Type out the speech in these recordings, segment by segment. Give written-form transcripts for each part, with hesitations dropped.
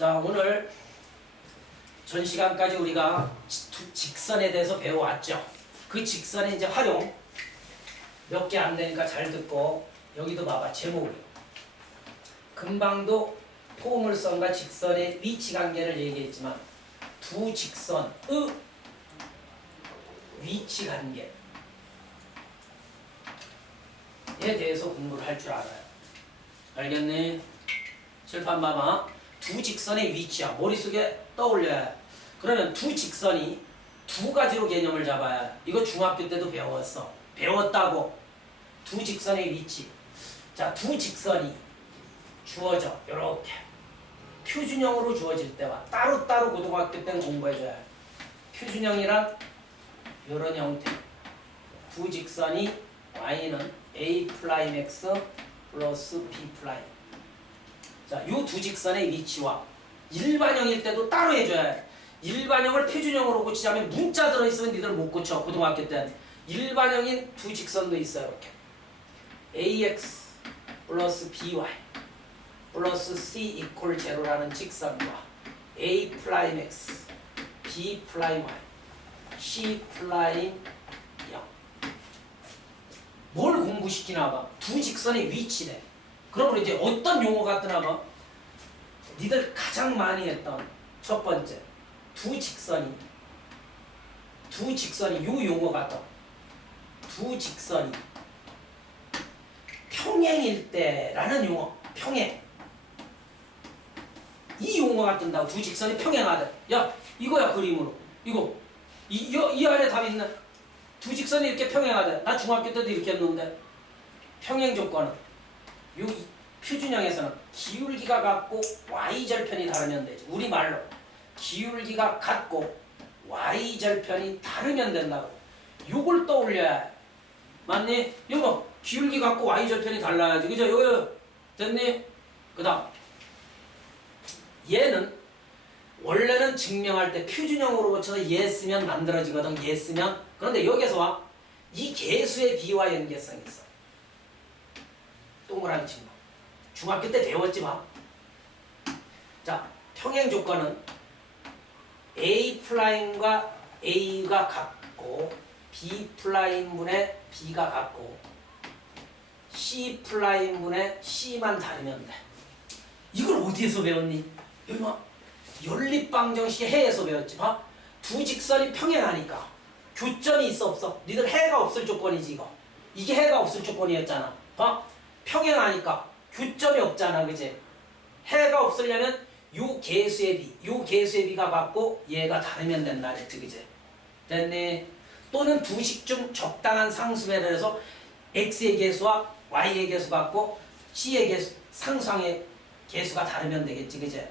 자, 오늘 전 시간까지 우리가 직선에 대해서 배워왔죠. 그 직선의 이제 활용 몇 개 안 되니까 잘 듣고, 여기도 봐봐. 제목이 금방도 포물선과 직선의 위치 관계를 얘기했지만 두 직선의 위치 관계에 대해서 공부를 할 줄 알아요. 알겠니? 칠판 봐봐. 두 직선의 위치야. 머릿속에 떠올려야 해. 그러면 두 직선이 두 가지로 개념을 잡아야 해. 이거 중학교 때도 배웠어. 배웠다고. 두 직선의 위치. 자, 두 직선이 주어져. 요렇게 표준형으로 주어질 때와 따로따로 고등학교 때는 공부해줘야 해. 표준형이란 요런 형태. 두 직선이 y는 a'(x) 플러스 b'. 자, 요 두 직선의 위치와 일반형일 때도 따로 해줘야 해. 일반형을 표준형으로 고치자면 문자 들어있으면 니들 못 고쳐. 고등학교 때는. 일반형인 두 직선도 있어요. 이렇게 ax 플러스 by 플러스 c 이퀄 제로라는 직선과 a'(x) b'(y) c'(0) 뭘 공부시키나 봐. 두 직선의 위치래. 그러면 이제 어떤 용어가 뜨나 봐. 니들 가장 많이 했던 첫 번째 두 직선이 요 용어가 떠. 두 직선이 평행일 때라는 용어. 평행. 이 용어가 뜬다고. 두 직선이 평행하다. 야, 이거야 그림으로. 이거 이 안에 답 있네. 두 직선이 이렇게 평행하다. 나 중학교 때도 이렇게 했는데. 평행 조건은 요 표준형에서는 기울기가 같고 y절편이 다르면 되지. 우리말로 기울기가 같고 y절편이 다르면 된다고. 요걸 떠올려야 해. 맞니? 요거 기울기 같고 y절편이 달라야지. 그죠? 요거 됐니? 그 다음 얘는 원래는 증명할 때 표준형으로 고쳐서 얘 쓰면 만들어지거든. 얘 쓰면. 그런데 여기서 와. 이 계수의 비와 연계성이 있어. 동그라미 친구. 중학교 때 배웠지 마. 자, 평행 조건은 A'과 A가 같고 B'분의 B가 같고 C'분의 C만 다르면 돼. 이걸 어디에서 배웠니? 여기 막 연립방정식 해에서 배웠지 마. 두 직선이 평행하니까 교점이 있어 없어? 니들 해가 없을 조건이지 이거. 이게 해가 없을 조건이었잖아. 봐. 평행하니까 교점이 없잖아. 그지? 해가 없으려면 요 계수의 비가 같고 얘가 다르면 된다 그랬지. 그지? 됐니? 또는 두 식 중 적당한 상수배를 해서 x의 계수와 y의 계수 같고 c의 계수, 상수항의 계수가 다르면 되겠지. 그지?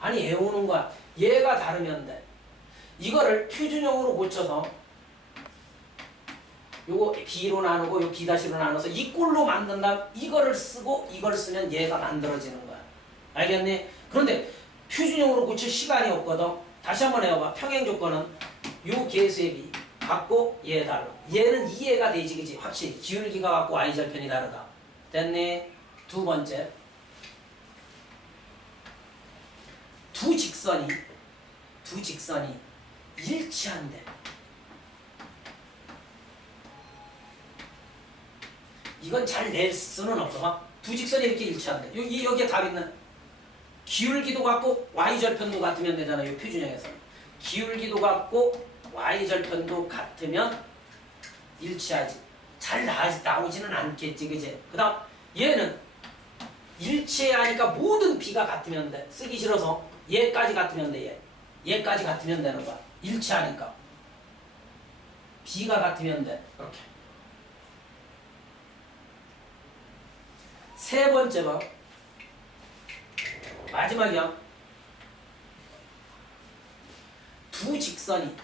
아니 애우는 거야. 얘가 다르면 돼. 이거를 표준형으로 고쳐서 요거 B로 나누고 요 B-로 나눠서 이 꼴로 만든다. 이거를 쓰고 이걸 쓰면 얘가 만들어지는 거야. 알겠니? 그런데 표준형으로 고칠 시간이 없거든. 다시 한번 해봐. 평행 조건은 요 계수의 B 같고 얘 달라. 얘는 이해가 되지. 그지? 확실히 기울기가 같고 y절편이 다르다. 됐니? 두 번째 두 직선이 일치한대. 이건 잘 낼 수는 없어. 두 직선이 이렇게 일치한대. 여기에 답 있는. 기울기도 같고 y절편도 같으면 되잖아요. 표준형에서. 기울기도 같고 y절편도 같으면 일치하지. 잘 나오지는 않겠지. 그지? 그 다음 얘는 일치해야 하니까 모든 b가 같으면 돼. 쓰기 싫어서 얘까지 같으면 돼. 얘까지 같으면 되는 거야. 일치하니까. b가 같으면 돼. 이렇게. 세 번째 봐. 마지막이야. 두 직선이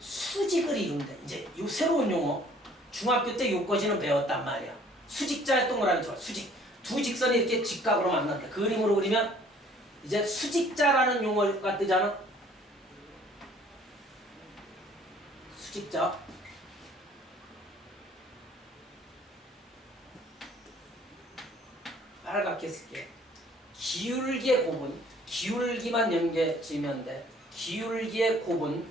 수직을 이룬대. 이제 요 새로운 용어. 중학교 때 요거지는 배웠단 말이야. 수직자의 동그라미 쳐. 수직. 두 직선이 이렇게 직각으로 만난다. 그림으로 그리면 이제 수직자라는 용어가 뜨잖아. 수직자. 빨갛게 쓸게. 기울기의 곱은 기울기만 연결지면 돼. 기울기의 곱은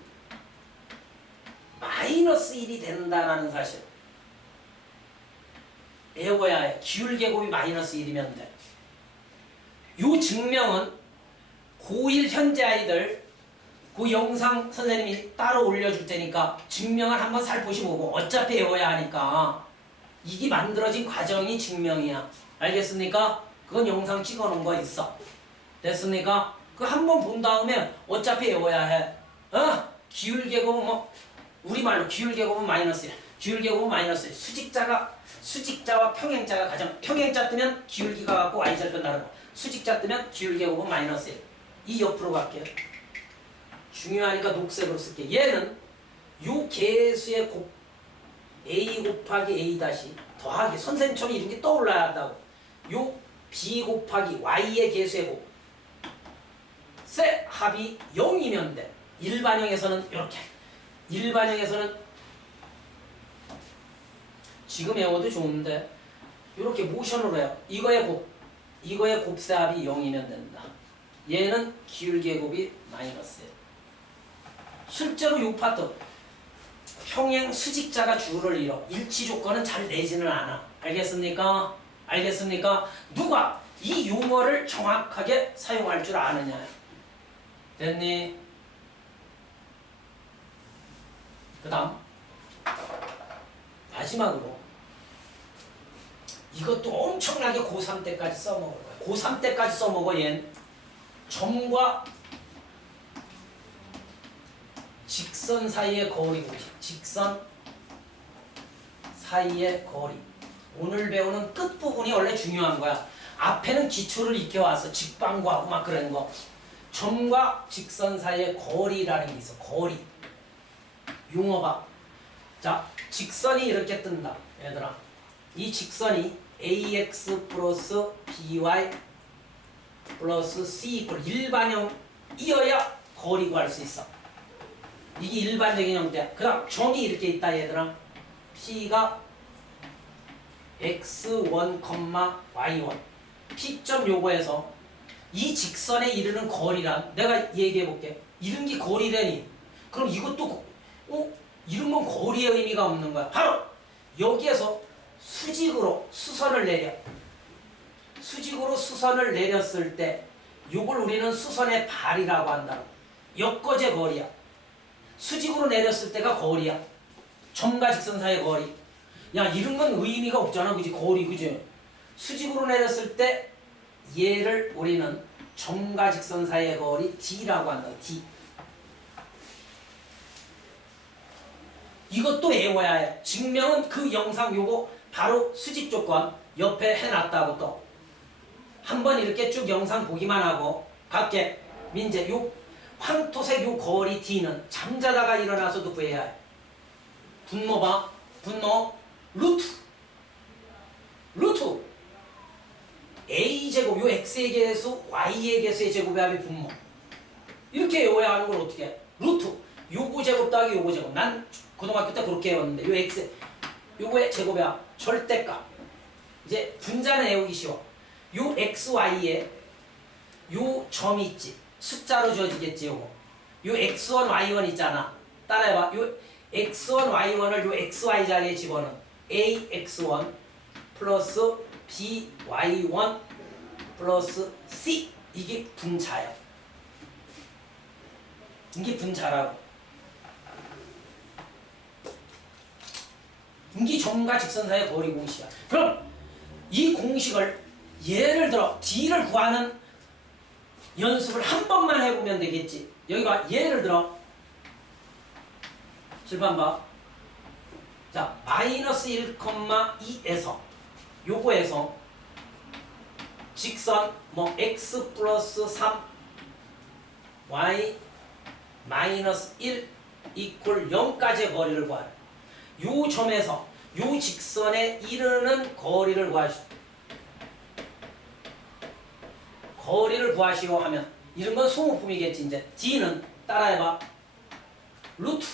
마이너스 1이 된다는 사실 외워야 해. 기울기의 곱이 마이너스 1이면 돼. 요 증명은 고1 현재 아이들 그 영상 선생님이 따로 올려줄 테니까 증명을 한번 살포시 보고 어차피 외워야 하니까 이게 만들어진 과정이 증명이야. 알겠습니까? 그건 영상 찍어놓은 거 있어. 됐습니까? 그 한 번 본 다음에 어차피 외워야 해. 기울계곱은 뭐 우리말로 기울계곱은 마이너스야. 기울계곱은 마이너스야. 수직자와 평행자가 가장 평행자 뜨면 기울기가 같고 y절편 다르고 수직자 뜨면 기울계곱은 마이너스야. 이 옆으로 갈게요. 중요하니까 녹색으로 쓸게. 얘는 요 개수의 곱 a 곱하기 a 다시 더하기 선생님처럼 이런 게 떠올라야 한다고. 요 b 곱하기 y의 개수의 곱 세 합이 0이면 돼. 일반형에서는 이렇게. 일반형에서는 지금 외워도 좋은데 이렇게 모션으로 해요. 이거의 곱세합이 0이면 된다. 얘는 기울기의 곱이 마이너스예요. 실제로 이 파트 평행 수직자가 주를 이뤄. 일치 조건은 잘 내지는 않아. 알겠습니까? 알겠습니까? 누가 이 용어를 정확하게 사용할 줄 아느냐. 됐니? 그 다음 마지막으로 이것도 엄청나게 고3 때까지 써먹을 거야. 고3 때까지 써먹어. 얜 점과 직선 사이의 거리 공식. 직선 사이의 거리. 오늘 배우는 끝부분이 원래 중요한 거야. 앞에는 기초를 익혀와서 직방구하고 막 그런 거. 점과 직선 사이의 거리라는 게 있어. 거리. 용어 봐. 자, 직선이 이렇게 뜬다. 얘들아. 이 직선이 ax 플러스 by 플러스 c 이퀄 일반형이어야 거리 구할 수 있어. 이게 일반적인 형태야. 그 다음 점이 이렇게 있다 얘들아. P가 x1, y1 P점 요거에서 이 직선에 이르는 거리란 내가 얘기해 볼게. 이런 게 거리라니. 그럼 이것도 이런 건 거리의 의미가 없는 거야. 바로 여기에서 수직으로 수선을 내려. 수직으로 수선을 내렸을 때 요걸 우리는 수선의 발이라고 한다. 역거제 거리야. 수직으로 내렸을 때가 거리야. 점과 직선 사이의 거리. 야, 이런 건 의미가 없잖아. 그지? 거리, 그지? 수직으로 내렸을 때 얘를 우리는 점과 직선 사이의 거리 D라고 한다. D. 이것도 외워야 해. 증명은 그 영상 요거 바로 수직 조건 옆에 해놨다고 또. 한번 이렇게 쭉 영상 보기만 하고 갈게. 민재, 요 황토색 요 거리 D는 잠자다가 일어나서도 구해야 해. 분모 봐. 분모 루트 a제곱 요 x의 개수 y의 개수의 제곱의 합이 분모. 이렇게 외워야 하는 걸 어떻게 해? 루트 요거 제곱 더하기 요거 제곱. 난 고등학교 때 그렇게 외웠는데 요 x 요거의 제곱의 합 절대값. 이제 분자는 외우기 쉬워. 요 x y에 요 점이 있지. 숫자로 주어지겠지. 요거 요 x1 y1 있잖아. 따라해봐. 요 x1 y1을 요 xy 자리에 집어넣어. ax1 플러스 by1 플러스 c. 이게 분자야. 이게 분자라고. 이게 점과 직선 사이의 거리 공식이야. 그럼 이 공식을 예를 들어 D를 구하는 연습을 한 번만 해보면 되겠지. 여기 봐. 예를 들어 칠판 봐. 자, 마이너스 1,2에서 요거에서 직선 뭐 x 플러스 3 y 마이너스 1 이퀄 0까지의 거리를 구하래. 요 점에서 요 직선에 이르는 거리를 구하시오. 거리를 구하시오 하면 이런 건 소모품이겠지. 이제 D는 따라해봐. 루트.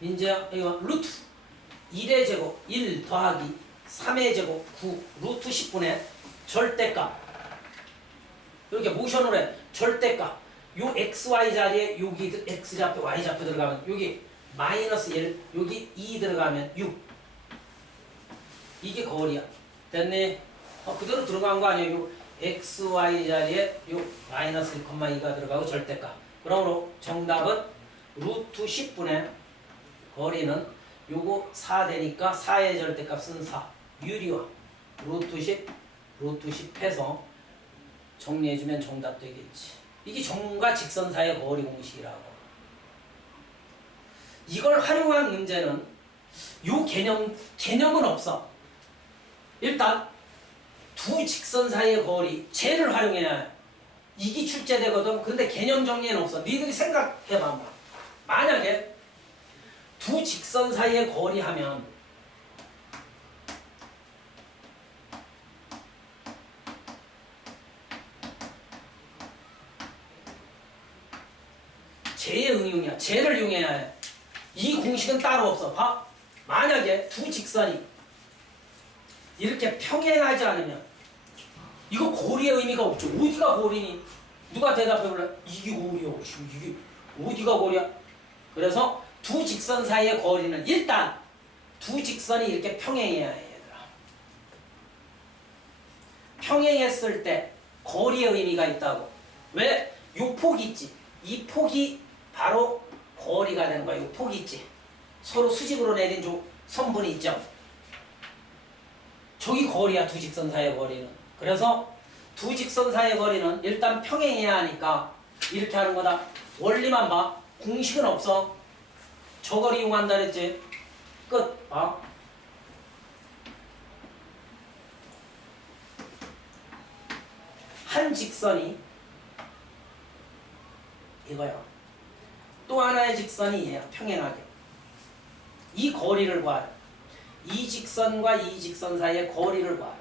민재야, 이거 루트 1의 제곱 1 더하기 3의 제곱 9 루트 10분의 절대값 이렇게 모션으로 해. 절대값. 요 xy 자리에 여기 x좌표 y좌표 들어가면 여기 마이너스 1 여기 2 들어가면 6 이게 거리야. 됐니? 그대로 들어간 거 아니에요. 요 xy 자리에 요 마이너스 1,2가 들어가고 절대값. 그러므로 정답은 루트 10분의 거리는 요거 4 되니까 4의 절대값은 4 유리화 루트 10 해서 정리해주면 정답 되겠지. 이게 점과 직선 사이의 거리 공식이라고. 이걸 활용한 문제는 요 개념은 없어. 일단 두 직선 사이의 거리 쟤를 활용해야 해. 이게 출제되거든. 근데 개념 정리는 없어. 니들이 생각해봐. 만약에 두 직선 사이의 거리 하면 쟤의 응용이야. 쟤를 이용해야 해. 이 공식은 따로 없어. 봐. 만약에 두 직선이 이렇게 평행하지 않으면 이거 고리의 의미가 없죠. 어디가 고리니? 누가 대답해볼래? 이게 고리야. 이게 어디가 고리야? 그래서 두 직선 사이의 거리는 일단 두 직선이 이렇게 평행해야 해. 얘들아. 평행했을 때 거리의 의미가 있다고. 왜? 요 폭이 있지. 이 폭이 바로 거리가 되는 거야. 요 폭이 있지. 서로 수직으로 내린 선분이 있죠. 저기 거리야. 두 직선 사이의 거리는. 그래서 두 직선 사이의 거리는 일단 평행해야 하니까 이렇게 하는 거다. 원리만 봐. 공식은 없어. 저걸 이용한다 그랬지. 끝. 봐. 한 직선이 이거야. 또 하나의 직선이 얘야. 평행하게. 이 거리를 구하라. 이 직선과 이 직선 사이의 거리를 구하라.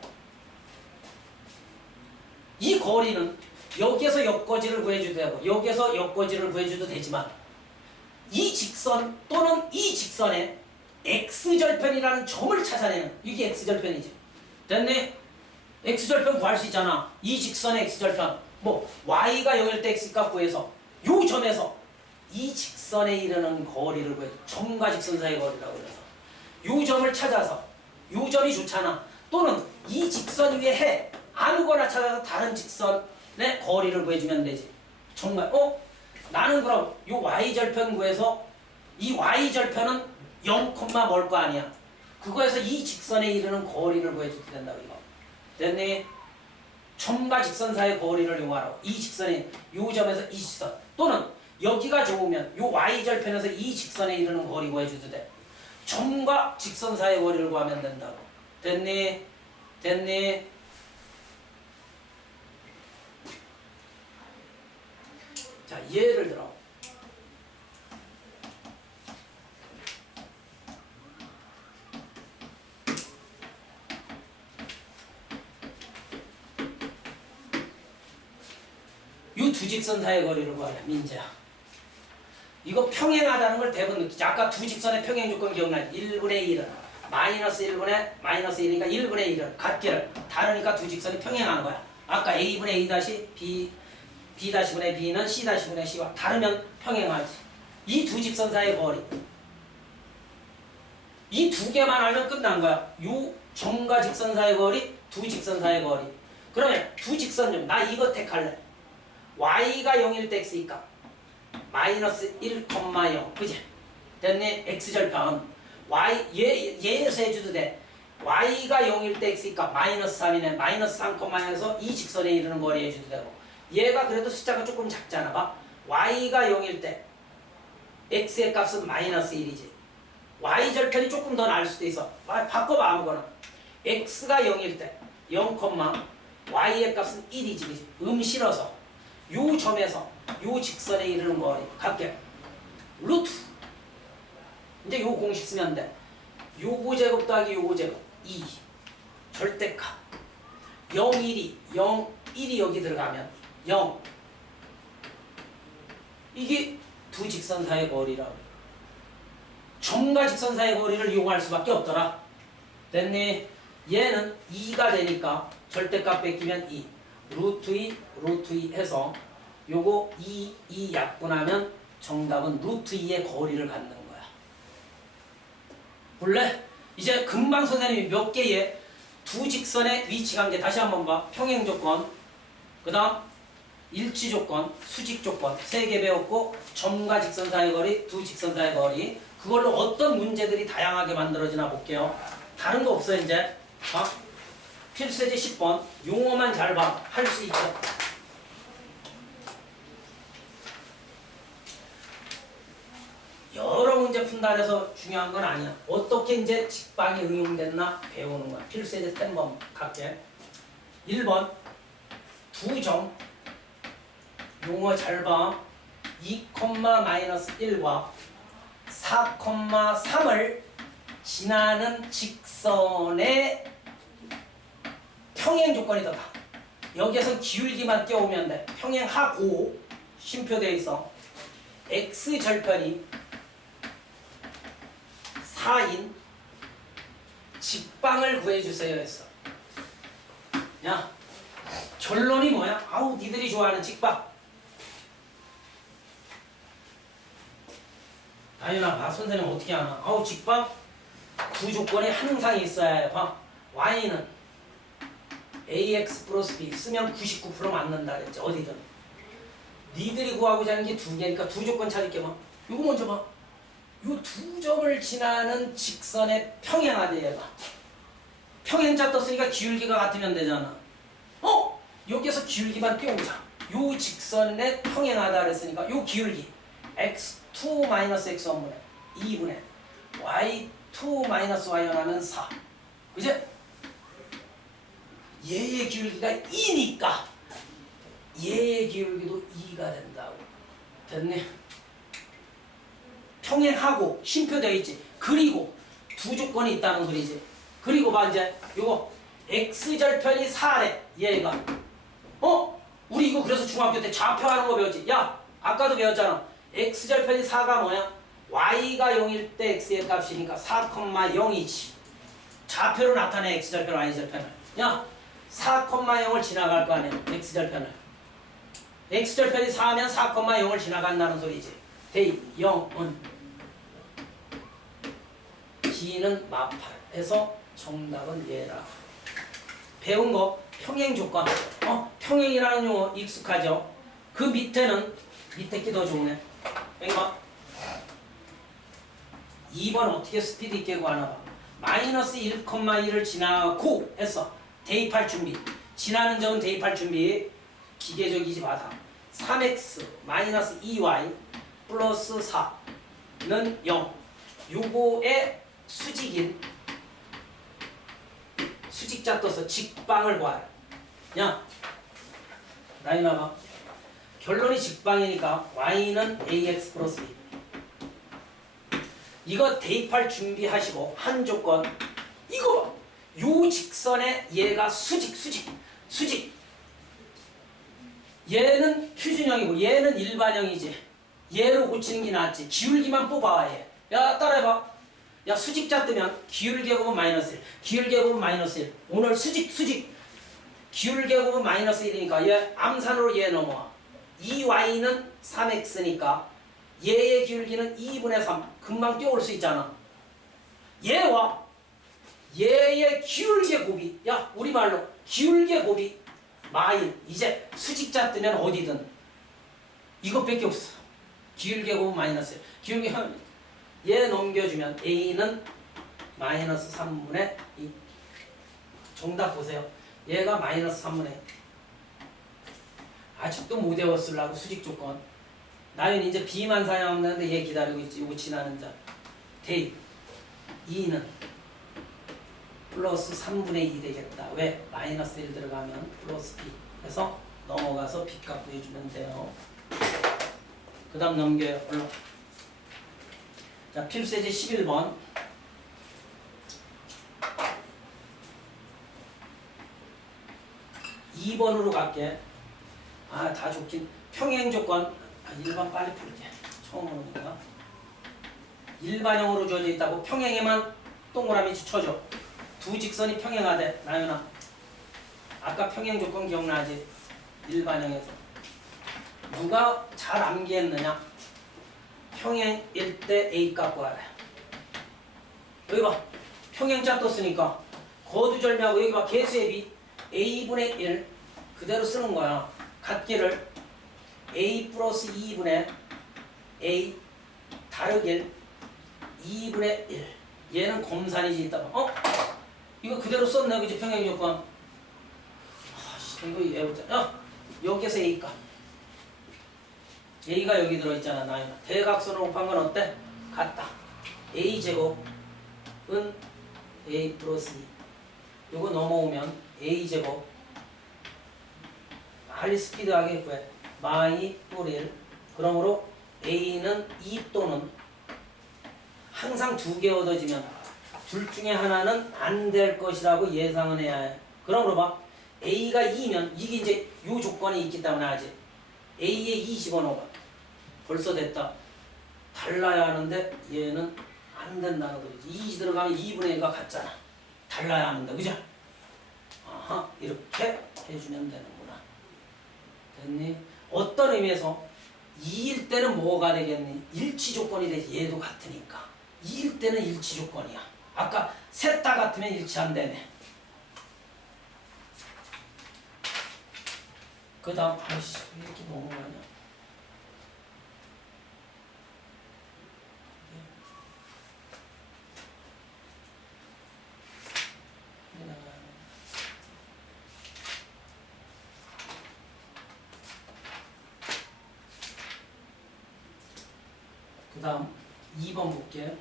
이 거리는 여기에서 옆거지를 구해줘도 되고 여기에서 옆거지를 구해줘도 되지만 이 직선 또는 이 직선에 x절편이라는 점을 찾아내는 이게 x절편이지. 됐네? x절편 구할 수 있잖아. 이 직선의 x절편 뭐 y가 0일 때 x값 구해서 요 점에서 이 직선에 이르는 거리를 구해. 점과 직선 사이의 거리라고 그래서 요 점을 찾아서 요 점이 좋잖아. 또는 이 직선 위에 해 아무거나 찾아서 다른 직선의 거리를 구해주면 되지. 정말 나는 그럼 요 y절편 구해서 이 y절편은 0, 뭘 거 아니야. 그거에서 이 직선에 이르는 거리를 구해줘도 된다고 이거. 됐니? 점과 직선 사이의 거리를 이용하라고. 이 직선에 요 점에서 이 직선 또는 여기가 좋으면 요 y절편에서 이 직선에 이르는 거리 구해줘도 돼. 점과 직선 사이의 거리를 구하면 된다고. 됐니? 됐니? 자, 예를 들어 이 두 직선 사이의 거리를 구하래. 민재야. 이거 평행하다는 걸 대부분 느끼지. 아까 두 직선의 평행 조건 기억나지? 1분의 1은 마이너스 1분의 마이너스 1이니까 1분의 1은 같기를 다르니까 두 직선이 평행하는 거야. 아까 A분의 A 다시 B B'분의 B는 C'분의 C와 다르면 평행하지. 이 두 직선 사이의 거리. 이 두 개만 알면 끝난 거야. 요 점과 직선 사이의 거리, 두 직선 사이의 거리. 그러면 두 직선점, 나 이거 택할래. y가 0일 때 x니까 마이너스 1,0 그지? 됐네? x절편 얘에서 해줘도 돼. y가 0일 때 x니까 마이너스 3이네. 마이너스 3,0에서 이 직선에 이르는 거리 해줘도 되고 얘가 그래도 숫자가 조금 작잖아. 봐. y가 0일 때 x의 값은 마이너스 1이지. y절편이 조금 더 나을 수도 있어. 바꿔봐 아무거나. x가 0일 때 0, y의 값은 1이지. 그지? 실어서 요 점에서 요 직선에 이르는 거리 갈게. 루트. 이제 요 공식 쓰면 돼. 요거 제곱 더하기 요거 제곱 2 절대값 0, 1이 0, 1이 여기 들어가면 0 이게 두 직선 사이의 거리라고. 점과 직선 사이의 거리를 이용할 수밖에 없더라. 됐니? 얘는 2가 되니까 절대값 뺏기면 2 루트 2, 루트 2 해서 요거 2 약분하면 정답은 루트 2의 거리를 갖는 거야. 볼래? 이제 금방 선생님이 몇 개의 두 직선의 위치 관계 다시 한번 봐. 평행 조건, 그 다음 일치 조건, 수직 조건 3개 배웠고 점과 직선 사이의 거리, 두 직선 사이의 거리 그걸로 어떤 문제들이 다양하게 만들어지나 볼게요. 다른 거 없어 이제. 필수제 10번 용어만 잘 봐. 할 수 있죠. 여러 문제 푼다 해서 중요한 건 아니야. 어떻게 이제 직방이 응용됐나 배우는 거야. 필수제 10번 갈게. 1번 두 점 용어 잘 봐. 2,-1과 4,3을 지나는 직선의 평행 조건이다. 여기에서 기울기만 띄워오면 돼. 평행하고 쉼표되어 있어. x절편이 4인 직방을 구해주세요 했어. 야, 결론이 뭐야? 아우 니들이 좋아하는 직방. 다현아 봐. 선생님 어떻게 하나? 아우 직방 두 조건이 항상 있어야 해. 봐. y는 ax 플러스 b 쓰면 99% 맞는다 그랬지. 어디든. 니들이 구하고자 하는 게 두 개니까 두 조건 찾을게 봐. 요거 먼저 봐. 요 두 점을 지나는 직선의 평행하대 얘가. 평행자 떴으니까 기울기가 같으면 되잖아. 여기에서 기울기만 띄워보자. 요 직선에 평행하다 그랬으니까 요 기울기 x2 x1분의 2분의 y2 y1 하면 4. 그제? 얘의 기울기가 2니까 얘의 기울기도 2가 된다고. 됐네? 평행하고 쉼표되어 있지. 그리고 두 조건이 있다는 소리지. 그리고 봐 이제 요거 x절편이 4래 얘가. 우리 이거 그래서 중학교 때 좌표하는 거 배웠지. 야 아까도 배웠잖아. x절편이 4가 뭐야? y가 0일 때 x의 값이니까 4,0이지. 좌표로 나타내 x절편 y절편을. 야 4,0을 지나갈 거 아니야 x절편을. x절편이 4면 4,0을 지나간다는 소리지. 대입 0은 G는 마팔에서 정답은 얘라. 배운 거 평행 조건. 평행이라는 용어 익숙하죠? 그 밑에는 밑에 게 더 좋네. 여기 봐. 2번 어떻게 스피드 있게 구하나 봐. 마이너스 1,1을 지나고 했어. 대입할 준비. 지나는 점은 대입할 준비. 기계적이지 마다. 3x 마이너스 2y 플러스 4는 0. 요거의 수직인 수직자 떠서 직방을 구하라. 야 나이나가 결론이 직방이니까 y는 ax 플러스 b. 이거 대입할 준비하시고 한 조건 이거 봐. 요 직선에 얘가 수직 얘는 표준형이고 얘는 일반형이지. 얘로 고치는 게 낫지. 기울기만 뽑아와 얘. 야 따라해봐. 야 수직자 뜨면 기울기 곱은 마이너스 1 기울기 곱은 마이너스 1 오늘 수직 기울기 곱은 마이너스 1이니까 얘 암산으로 얘 넘어와. 2y는 3x니까 얘의 기울기는 2분의 3 금방 띄워올 수 있잖아. 얘와 얘의 기울기 곱이 야 우리말로 기울기 곱이 마인. 이제 수직자 뜨면 어디든 이것밖에 없어. 기울기 곱은 마이너스 1 기울기 얘 넘겨주면 a는 마이너스 3분의 2. 정답 보세요. 얘가 마이너스 3분의 2. 아직도 못 외웠으려고 수직 조건. 나윤 이제 b만 사용하는데 얘 기다리고 있지. 요거 지나는 자. 대입 2는 플러스 3분의 2 되겠다. 왜? 마이너스 1 들어가면 플러스 b. 그래서 넘어가서 b 값 구해주면 돼요. 그 다음 넘겨요. 얼른. 자, 필수예제 11번. (2번으로) 갈게. 다 좋긴. 평행 조건. 1번 빨리 풀게. 처음 오는 거야. 일반형으로 주어져 있다고 평행에만 동그라미 쳐줘. 두 직선이 평행하대. 나연아. 아까 평행 조건 기억나지? 일반형에서 누가 잘 암기했느냐? 평행일 때 A 값 구하래. 여기 봐. 평행자 떴으니까 거두절미하고 여기 봐. 개수의 비 A분의 1 그대로 쓰는 거야. 같기를 A 플러스 2분의 A 다르길 2분의 1 얘는 검산이지 있다 봐. 이거 그대로 썼네. 그치? 평행 조건. 이거 얘보자. 여기에서 A 값. A가 여기 들어있잖아. 나이가. 대각선으로 곱한 건 어때? 같다. A 제곱은 A 플러스 2. 요거 넘어오면 A 제곱 빨리 스피드하게 구해. 마이 뿔1. 그러므로 A는 2 또는 항상 2개 얻어지면 둘 중에 하나는 안 될 것이라고 예상은 해야 해. 그러므로 봐. A가 2면 이게 이제 요 조건이 있기 때문에 아직 A에 2 집어넣어. 벌써 됐다. 달라야 하는데 얘는 안 된다는 거지. 2 들어가면 2분의 1과 같잖아. 달라야 하는데 그죠? 아하, 이렇게 해주면 되는구나. 됐니? 어떤 의미에서 2일 때는 뭐가 되겠니? 일치 조건이 되지. 얘도 같으니까. 2일 때는 일치 조건이야. 아까 셋 다 같으면 일치 안 되네. 그 다음 아이씨 왜 이렇게 넘어가냐. 그 다음 2번 볼게.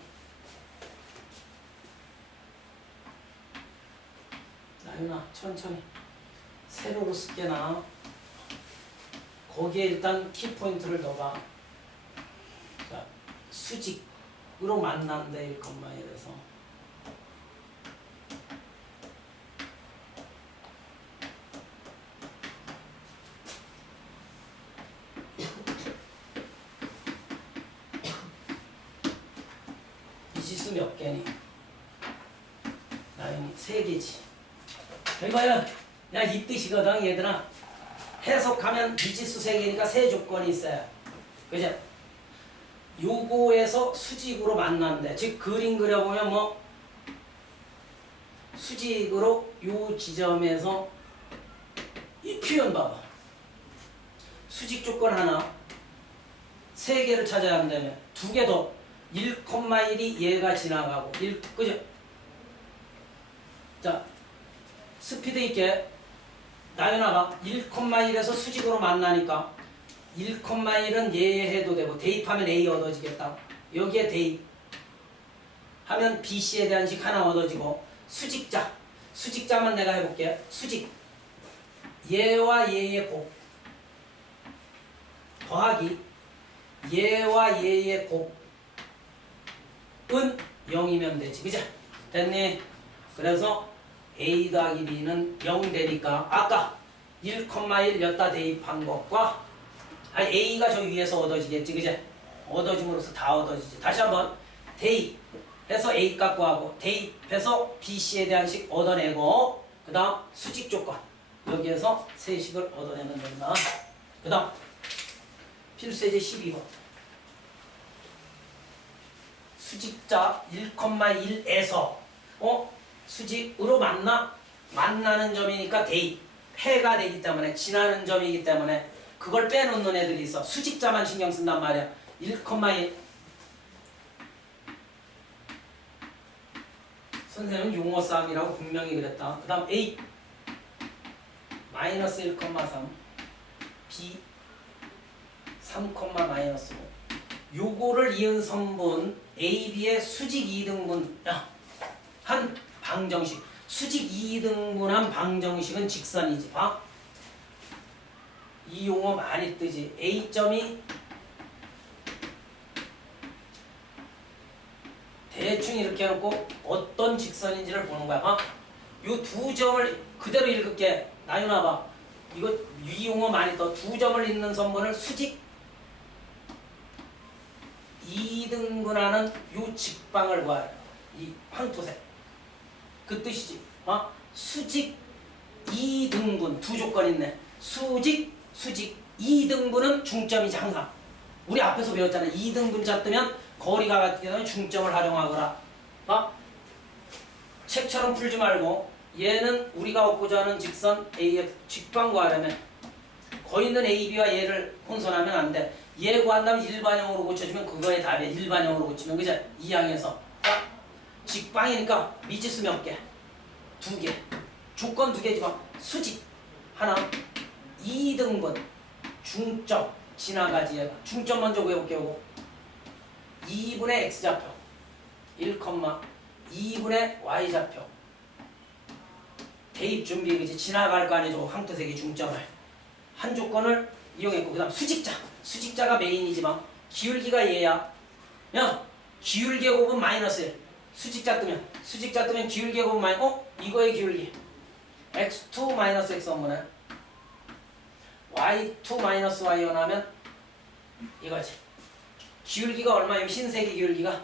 나윤아 천천히 세로로 쓸게나. 거기에 일단 키포인트를 넣어봐. 자, 수직으로 만난대 1,1에서 이 지수 몇 개니? 나윤이 3개지. 여기 봐요. 야, 이 뜻이거든 얘들아. 해석하면 미지수 3개니까 세 조건이 있어요. 그죠? 요거에서 수직으로 만난대. 즉 그림 그려보면 뭐 수직으로 요 지점에서 이 표현 봐봐. 수직 조건 하나 3개를 찾아야 한다면 2개 더 1,1이 얘가 지나가고 그죠? 자 스피드 있게 나연아가 1,1에서 수직으로 만나니까 1,1은 얘 해도 되고 대입하면 A 얻어지겠다. 여기에 대입하면 BC에 대한 식 하나 얻어지고 수직자만 내가 해볼게. 수직 얘와 얘의 곱 더하기 얘와 얘의 곱은 0이면 되지. 그죠? 됐니? 그래서 A 더하기 B는 0 되니까 아까 1,1 여기다 대입한 것과 A가 저 위에서 얻어지겠지. 그제? 얻어짐으로써 다 얻어지지. 다시 한번 대입해서 A 값 구하고 대입해서 BC에 대한 식 얻어내고 그 다음 수직 조건 여기에서 세식을 얻어내면 된다. 그 다음 필수예제 12번 수직자 1,1에서 수직으로 만나는 점이니까 대입 해가 되기 때문에 지나는 점이기 때문에 그걸 빼놓는 애들이 있어. 수직자만 신경 쓴단 말이야. 1,1 선생님은 용어 싸움이라고 분명히 그랬다. 그 다음 A 마이너스 1,3 B 3, 마이너스 5 요거를 이은 성분 A, B의 수직 2등분 한 방정식 수직 2등분한 방정식은 직선이지. 봐. 이 용어 많이 뜨지. A점이 대충 이렇게 해놓고 어떤 직선인지를 보는 거야. 요 두 점을 그대로 읽을게. 나윤아 봐. 이거 이 용어 많이 떠. 두 점을 잇는 선분을 수직 2등분하는 요 직방을 구하라. 이 황토색. 그 뜻이지. 수직 2등분 두 조건 있네. 수직 2등분은 중점이지 항상. 우리 앞에서 배웠잖아. 2등분자 뜨면 거리가 같게 되면 중점을 활용하거라. 책처럼 풀지 말고 얘는 우리가 얻고자 하는 직선 AF 직방 구하려면 거기 있는 AB와 얘를 혼선하면 안 돼. 얘 구한다면 일반형으로 고쳐주면 그거의 답이야. 일반형으로 고치면 그죠? 2항에서 자, 직방이니까 미지수 몇 개? 2개. 조건 2개지만 수직 하나 2등분 중점 지나가지 얘가. 중점 먼저 구해볼게요. 2분의 X좌표 1,2분의 Y좌표 대입 준비 그지? 지나갈 거 아니죠. 황토색의 중점을 한 조건을 이용했고 그 다음 수직자가 메인이지만 기울기가 얘야. 야 기울기 곱은 마이너스 1 수직자 뜨면 기울기 곱은 마이너스 이거의 기울기 x2 마이너스 x 원분의 y2 마이너스 y 원하면 이거지. 기울기가 얼마예요? 흰색의 기울기가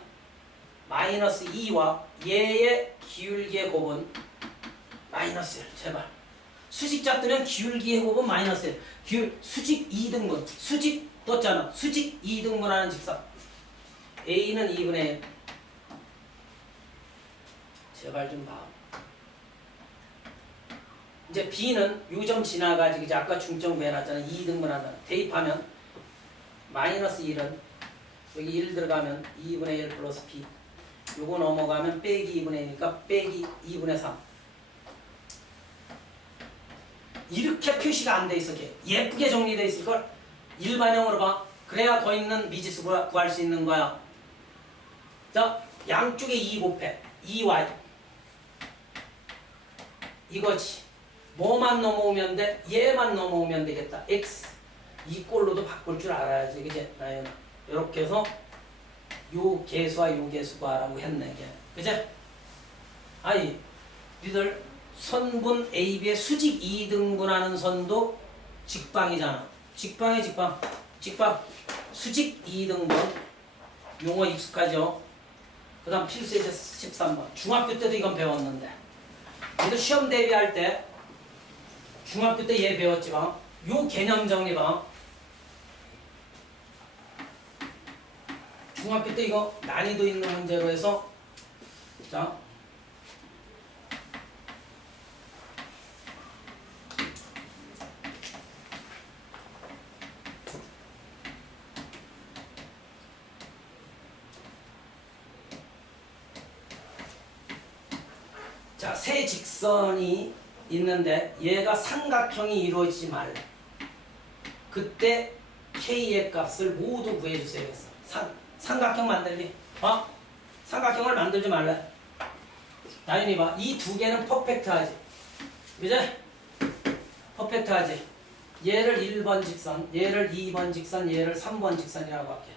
마이너스 2와 얘의 기울기의 곱은 마이너스 1 제발. 수직자 뜨면 기울기의 곱은 마이너스 1 수직 2등분 수직 떴잖아. 수직 2등분하는 직선 A는 2분의 1 제발 좀 봐. 이제 B는 요점 지나가지 그지? 아까 중점 구해놨잖아. 2등분한다. 대입하면 마이너스 1은 여기 1 들어가면 2분의 1 플러스 B 요거 넘어가면 빼기 2분의 1이니까 빼기 2분의 3 이렇게 표시가 안 돼 있어. 예쁘게 정리돼 있을걸? 일반형으로 봐. 그래야 더 있는 미지수 구할 수 있는 거야. 자, 양쪽에 2 곱해 2y 이거지. 뭐만 넘어오면 돼? 얘만 넘어오면 되겠다. x 이 꼴로도 바꿀 줄 알아야지. 그지? 나연아. 이렇게 해서 요 개수와 요 개수 구하라고 했네. 그지? 아니 니들 선분 AB의 수직 2등분하는 선도 직방이잖아. 직방 수직 2등분 용어 익숙하죠? 그 다음 필수에서 13번 중학교 때도 이건 배웠는데 얘도 시험 대비할 때 중학교 때 얘 배웠지만 요 개념 정리 봐. 중학교 때 이거 난이도 있는 문제로 해서 자 세 직선이 있는데 얘가 삼각형이 이루어지지 말래. 그때 K의 값을 모두 구해주세요. 삼각형 만들기. 삼각형을 만들지 말래. 나연이 봐. 이 두 개는 퍼펙트하지. 그제? 퍼펙트하지. 얘를 1번 직선, 얘를 2번 직선, 얘를 3번 직선이라고 할게.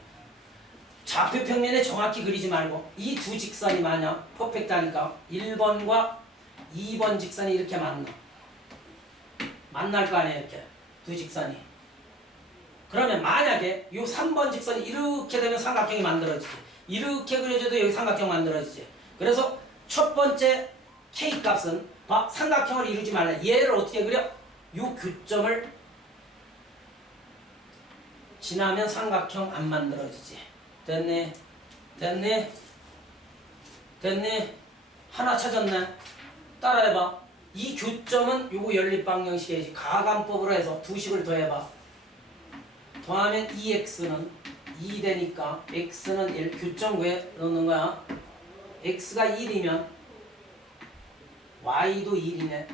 좌표 평면에 정확히 그리지 말고 이 두 직선이 만약 퍼펙트하니까 1번과 2번 직선이 이렇게 만날 거 아니에요. 이렇게 두 직선이. 그러면 만약에 이 3번 직선이 이렇게 되면 삼각형이 만들어지지. 이렇게 그려져도 여기 삼각형 만들어지지. 그래서 첫 번째 K 값은 삼각형을 이루지 말래. 얘를 어떻게 그려? 이 교점을 지나면 삼각형 안 만들어지지. 됐니? 하나 찾았네. 따라해봐. 이 교점은 요거 연립방정식이지. 가감법으로 해서 두 식을 더해봐. 더하면 2x는 2 되니까 x는 1. 교점 구해 넣는 거야. x가 1이면 y도 1이네.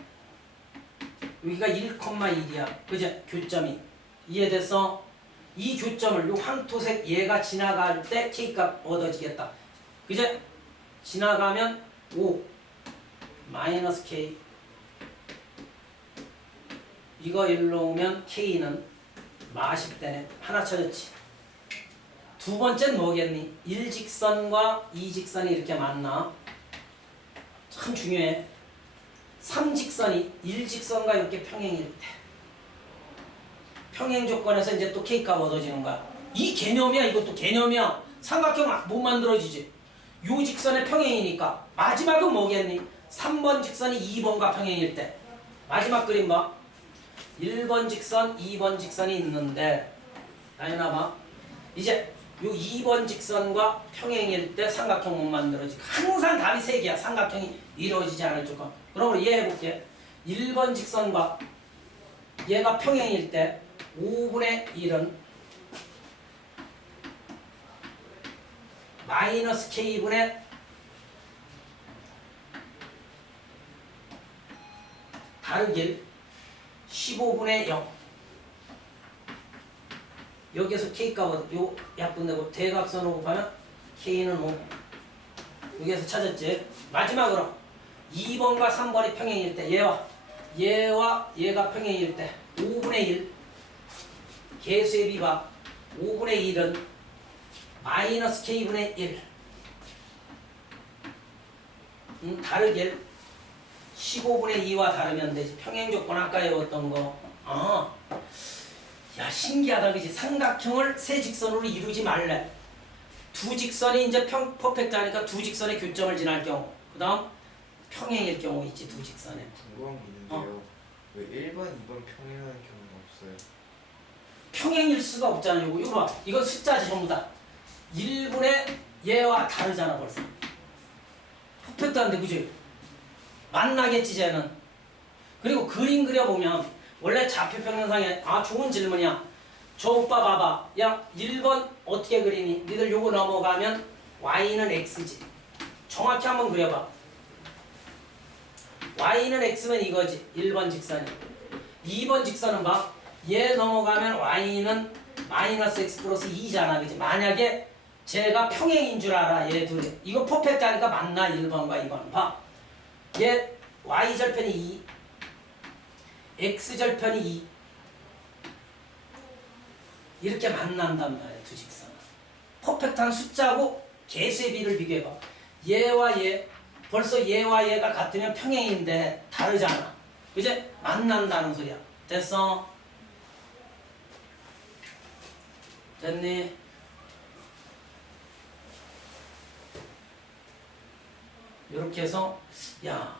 여기가 1,1이야. 그죠? 교점이. 이해됐어? 이 교점을 요 황토색 얘가 지나갈 때 K값 얻어지겠다. 그제? 지나가면 5 마이너스 K 이거 일로 오면 K는 마십되네. 하나 찾았지. 두 번째는 뭐겠니? 1직선과 2직선이 이렇게 만나. 참 중요해. 3직선이 1직선과 이렇게 평행일 때 평행 조건에서 이제 또 K값 얻어지는 거야. 이 개념이야. 이것도 개념이야. 삼각형 못 만들어지지. 요 직선의 평행이니까 마지막은 뭐겠니? 3번 직선이 2번과 평행일 때 마지막 그림 봐. 1번 직선, 2번 직선이 있는데 나연아 봐. 이제 요 2번 직선과 평행일 때 삼각형 못 만들어지고 항상 답이 3개야. 삼각형이 이루어지지 않을 조건. 그럼 우리 얘 해볼게. 1번 직선과 얘가 평행일 때 5분의 1은 마이너스 k분의 다르길 15분의 0. 여기에서 k값은 요 약분되고 대각선으로 곱하면 k는 5. 여기에서 찾았지. 마지막으로 2번과 3번이 평행일 때 얘와 얘가 평행일 때 5분의 1 개수의 비가 5분의 1은 마이너스 k분의 1 다르길 15분의 2와 다르면 되지. 평행 조건 아까 외웠던 거. 야 신기하다 그지. 삼각형을 세 직선으로 이루지 말래. 두 직선이 이제 퍼펙트하니까 두 직선의 교점을 지날 경우, 그 다음 평행일 경우 있지. 두 직선에 궁금한 게 있는데요. 왜 1번, 2번 평행하는 경우가 없어요? 평행일 수가 없잖아요. 이거 봐. 이건 숫자지 전부 다. 1분의 얘와 다르잖아 벌써. 퍼펙트한데 그지? 만나겠지 쟤는. 그리고 그림 그려보면 원래 좌표평면상에 좋은 질문이야. 저 오빠 봐봐. 야 1번 어떻게 그리니? 니들 요거 넘어가면 y는 x지. 정확히 한번 그려봐. y는 x면 이거지. 1번 직선이. 2번 직선은 봐. 얘 넘어가면 y는 마이너스 x 플러스 2잖아. 그지? 만약에 쟤가 평행인 줄 알아. 얘 둘이. 이거 퍼펙트 하니까 맞나? 1번과 2번. 봐. 얘 y절편이 2. x절편이 2. 이렇게 만난단 말이야. 두 직선은. 퍼펙트한 숫자고 개수의 비를 비교해봐. 얘와 얘. 벌써 얘와 얘가 같으면 평행인데 다르잖아. 이제 만난다는 소리야. 됐어? 됐니? 이렇게 해서 야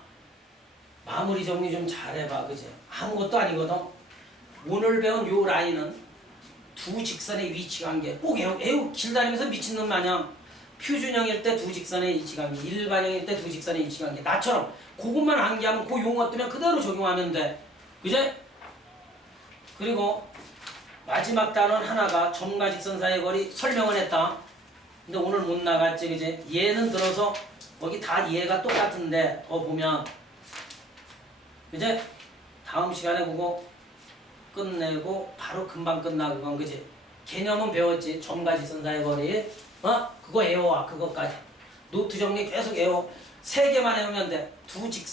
마무리 정리 좀 잘해봐. 그지? 아무것도 아니거든. 오늘 배운 요 라인은 두 직선의 위치관계 꼭 애우 길다니면서 미친놈 마냥 표준형일 때 두 직선의 위치관계, 일반형일 때 두 직선의 위치관계. 나처럼 그것만 암기하면 그 용어 뜨면 그대로 적용하면 돼. 그제? 그리고 마지막 단원 하나가 점과 직선 사이의 거리 설명을 했다. 근데 오늘 못 나갔지. 그제? 얘는 들어서 거기 다 얘가 똑같은데 보면 그제? 다음 시간에 그거 끝내고 바로 금방 끝나. 그건 그지? 개념은 배웠지. 점과 직선 사이의 거리. 그거 외워와. 그거까지. 노트 정리 계속 외워. 3개만 외우면 돼. 두 직선